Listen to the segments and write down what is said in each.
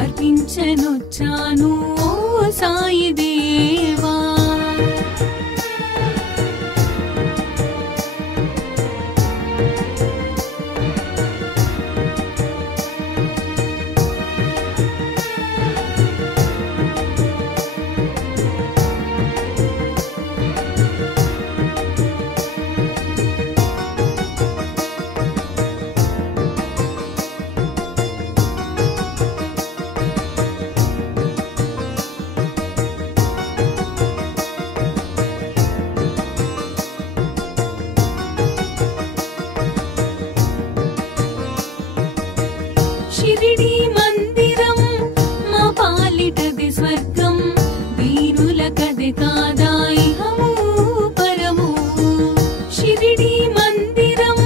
అర్పించనొచ్చాను ఓ సాయి దేవా. షిరిడి మందిరం మా పాలిటది స్వర్గం, వీరులకది కాదా ఇహము పరము. షిరిడి మందిరం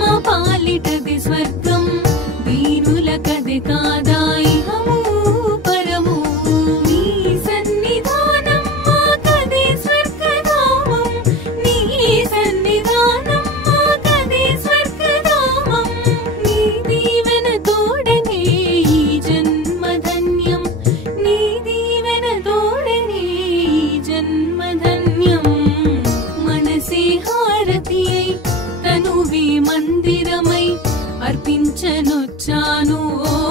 మా పాలిటది స్వర్గం, వీరులకది కాదా ఇహము పరము. నీ సన్నిధానం మాకదే స్వర్గధామం, నీ సన్నిధానం మాకదే స్వర్గధామం. నీ దీవెన తోడనే ఈ జన్మధన్యం, నీ దీవెన తోడనే ఈ జన్మధన్యం. మనసే హారతి అయి తనువే మందిరమై అర్పించనొచ్చాను ఓ